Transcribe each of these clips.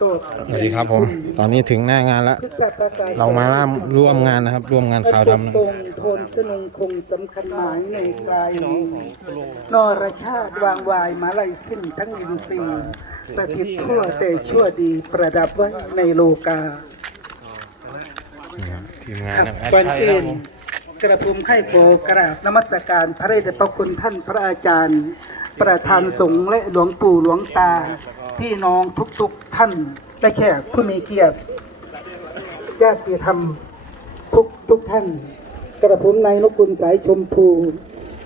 ตรวจสวัสดีครับผม ตอนนี้ถึงหน้างานแล้วพุทธประกาศเรามาร่วมร่วมงานนะครับ ร่วมงานข่าวดำนะตรงโทนสนงคงสำคัญหมายในกายนี้นรชาติวางวายมาลัยสิ้นทั้งอินทรีย์สถิตทั่วแต่ชั่วดีประดับไว้ในโลกานี่ครับทีมงานนะแอดก่อนชัยครัอื่บนผมกระผมให้ขอกราบนมัสการพระเดชพระคุณท่านพระอาจารย์ ประธานสงฆ์และหลวงปู่หลวงตา พี่น้องทุกๆท่านและแขกผู้มีเกียรติญาติธรรมทุกทุกท่าน กระผมนายนกุลสายชมพู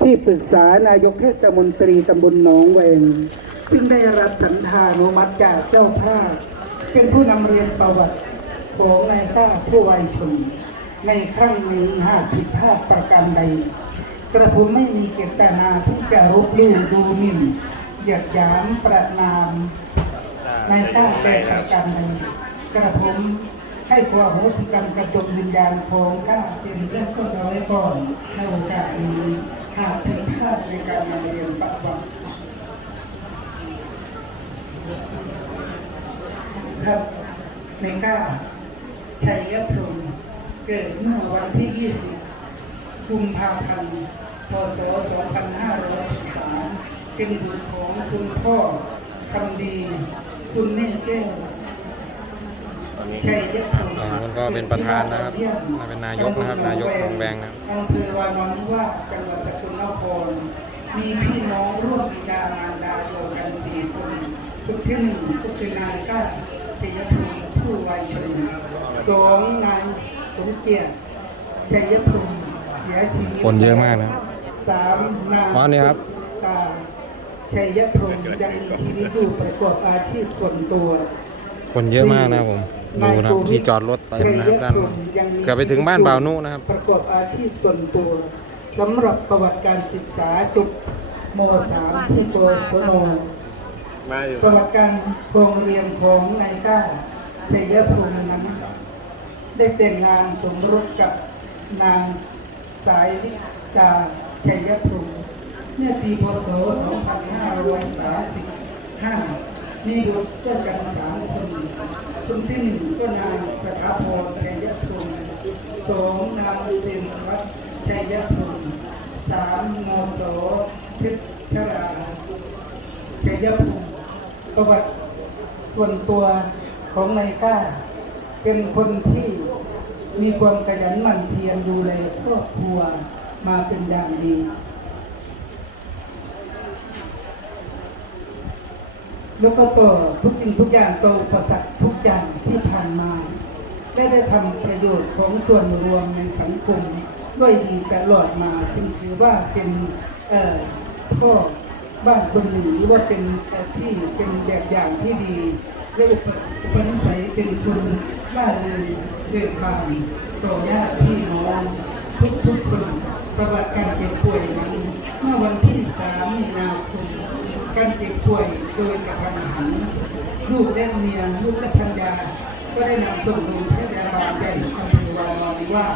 ที่ปรึกษานายกเทศมนตรีตำบลหนองแวงซึ่งได้รับสัญญานุมัติจากเจ้าภาพเป็นผู้นำเรียนประวัติของนายข้าผู้วัยชน ในครั้งนี้หากผิดพลาดประการใด กระผมไม่มีเจตนาที่จะรบลู่ดูหมิ่นเหยียดหยามประนาม ในข้าแต่ประการใดกระผมให้ความโหสิกรรมกระจมวิญญาณของข้าเป็นเรื่องต้นเอาไว้ก่อนในโอกาสนี้หากผิดพลาดในการนำเรียนประวัติครับในข้าชัยพรมเกิดเมื่อวันที่ 20 กุมภาพันธ์ พศ 2513 เป็นบุตรของคุณพ่อคำดี คุณแม่แก้วชัยยพรหมอ่ามันก็เป็นประธานนะครับมาเป็นนายกนะครับ นายกของแบงค์นะครับอำเภอวานอนนิวาสจังหวัดสกลนครมีพี่น้องร่วมบิดามารดาโยกันสี่คนคนที่หนึ่งก็คือนายก้าชัยพรหมผู้วัยชนสองนายสมเกียรติชัยพรหมเสียชีวิตคนเยอะมากนะครับสามนางอ๋อนี่ครับตา ชัยพรหมยังมีชีวิตอยู่ประกอบอาชีพส่วนตัว คนเยอะมากนะครับผมดูนะครับที่จอดรถเต็มนะครับด้านบนเกือบไปถึงบ้านบ่าวนุนะครับ ประกอบอาชีพส่วนตัวสำหรับประวัติการศึกษาจบม .3 ที่ตัวสนมาอยู่ประวัติการโรงเรียนของนายก้าชัยพรหมนั้นได้แต่งงานสมรสกับนางสายลิกาชัยพรหม เมื่อปีพศ 2535 มีบุตรด้วยกันสามคนคนที่หนึ่งก็นางสถาพรชัยพรหมสองนางเซนรัตน์ชัยพรหมสามมโสพิชราชัยพรหมประวัติส่วนตัวของนายก้า เป็นคนที่มีความขยันหมั่นเพียรดูแลครอบครัวมาเป็นอย่างดี แล้วก็ต่อทุกสิ่งทุกอย่างต่ออุปสรรคทุกอย่างที่ผ่านมาและได้ทำประโยชน์ของส่วนรวมในสังคมด้วยดีตลอดมาจึงถือว่าเป็นพ่อบ้านคนหนึ่งหรือว่าเป็นที่เป็นแบบอย่างที่ดีและอุปอุปนิสัยเป็นคนล่าเริงเบิกบานต่อญาติพี่น้องทุกทุกคนประวัติการเจ็บป่วยนั้นเมื่อวันที่สามมีนาคม การเจ็บป่วยโดยกระทันหันลูกและเมียลูกและภรรยาก็ได้นำส่งโรงพยาบาลใหญ่อำเภอวานอนว่า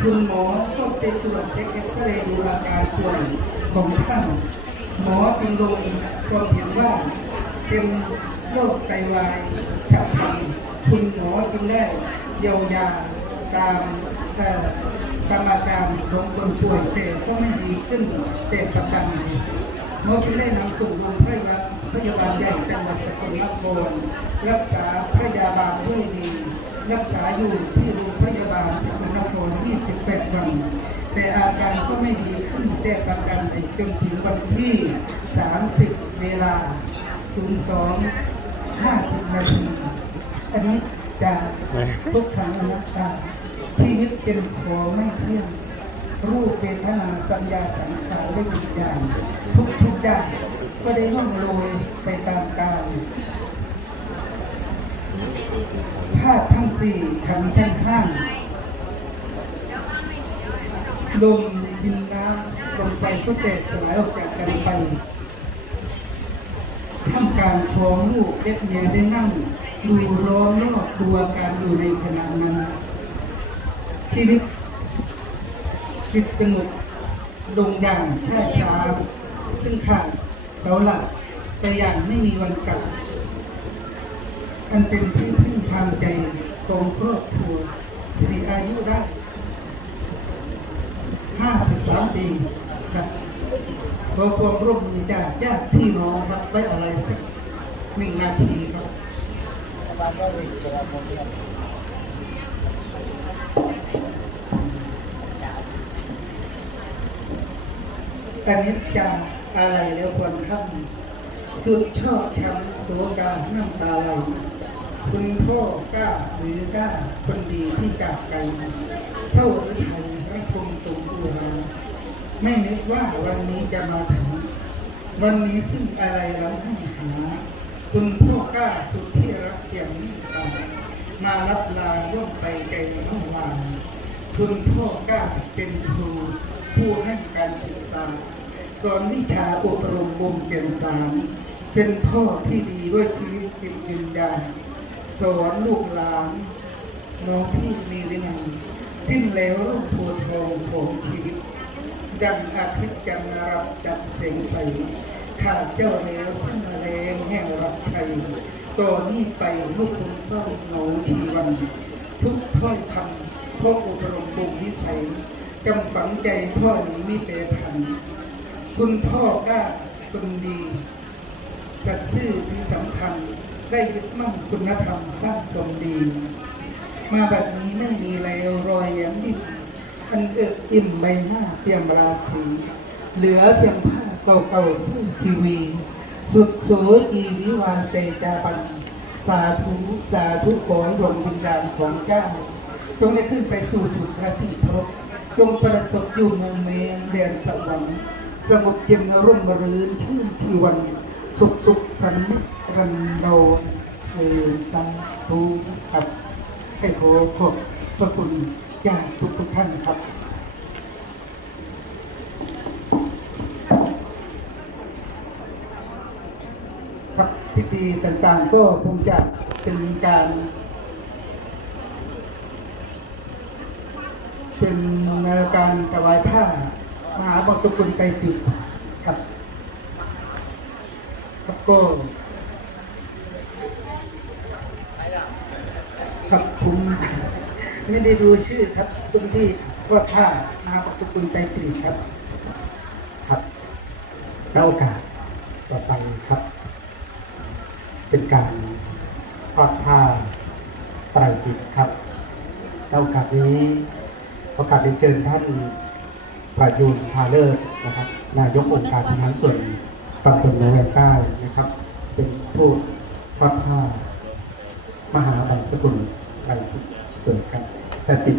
คุณหมอก็ไปตรวจเช็คเอ็กซเรย์ดูอาการป่วยของท่านหมอจึงลงความเห็นว่าเป็นโรคไตวายฉับพลันคุณหมอจึงได้เยียวยาการเอ่กรรมการของคนป่วยแต่ก็ไม่ดีขึ้นแต่ประกันหมอ จึงได้นำส่งโรงพยาบาลพยาบาลใหญ่จังหวัดสกลนครรักษาพยาบาลด้วยดี รักษาอยู่ที่โรงพยาบาลสกลนคร 28 วัน แต่อาการก็ไม่ดีขึ้นแต่ประกันจนถึงวันที่ 30 เวลา 02 50 นาทีอันนี้จะทุกครั้งอนัตตาชีวิตเป็นของไม่เที่ยง รูปเวทนาสัญญาสังขารและวิญญาณทุกทุกอย่างก็ได้ล่วงโรยไปตามกาลธาตุทั้งสี่ขันธ์ทั้งห้าลมดินน้ำลมไฟก็แตกสลายออกจากกันไปท่ามกลางของลูกเล็กเมียได้นั่งดูร้อมรอบดูอาการอยู่ในขณะนั้นชีวิต จิตสงบลงอย่างช้าช้าซึ่งขาดเสาหลักแต่อย่างไม่มีวันกลับอันเป็นที่พึ่งทางใจของครอบครัวสิริอายุได้53ปีครับขอความร่วมมือจากญาติพี่น้องครับไว้อะไรสักหนึ่งนาทีครับ อันนี้จะอะไรแล้วควรทำสุดชอบช้ำโสกาน้ำตาไหลคุณพ่อกล้าหรือกล้าคนดีที่จากไกลเศร้าหรือไทยให้คงตรงตัวเราไม่นึกว่าวันนี้จะมาถึงวันนี้ซึ่งอะไรเราให้หาคุณพ่อกล้าสุดที่รักเพียงนี้ตามารับลาร่วมไปไกลห้องวานคุณพ่อกล้าเป็นครูผู้ให้การศึกษา สอนวิชาอบรมบ่มเกียนสารเป็นพ่อที่ดีด้วยชีวิตจิตวิญญาณสอนลูกหลานน้องที่มีวินัยสิ้นแล้วรุ่งโพธิ์ทองของชีวิตดังอาทิตย์จันทร์รับจับเสียงใสข้าเจ้าแล้วสิ้นแรงแห่งรับชัยต่อนนี้ไปลูกคุณเศร้าเหงาชีวันทุกถ้อยคำพ่ออบรมบ่มวิสัยจำฝังใจพ่อนี้ไม่เปรผัน คุณพ่อกล้าคนดีจัดซื่อที่สำคัญได้ยึดมั่นคุณธรรมสร้างตนดี มาแบบนี้ไม่มีอะไรรอยแย้มยิ้มอันเอิบอิ่มใบหน้าเตรียมราศีเหลือเพียงผ้าเก่าๆซึ่งทีวี สุดสวยอีวิวานเตจาปันสาธุสาธุขอให้ดวงวิญญาณของเจ้าจงได้ขึ้นไปสู่จุดพระที่พบจงประสบอยู่เมืองเมนเดียนสวรรค์ สงบเย็นร่มรื่นชื่นชีวัน สุขสุขสันต์รันโดเออสัมภูครับให้ขอขอบพระคุณญาติทุกทุกท่านครับครับพิธีต่างๆก็คงจะเป็นการเป็นการถวายผ้า มหาบตุคุณไตรปิฎกครับครับก็ครับผมไม่ได้ดูชื่อครับตรงที่ทอดผ้ามหาบตุคุณไตรปิฎกครับ ครับแล้วโอกาสต่อไปครับ เป็นการทอดผ้าไตรปิฎครับแล้วโอกาสนี้โอกาสเป็นเชิญท่าน ประยูนพาเลิศนะครับ นายกองค์การทหารส่วนตำบลโนเวลใต้นะครับ เป็นผู้พัดผ้ามหาบัณฑิตสกุลไตรปิฎกเกิดกันแต่ติด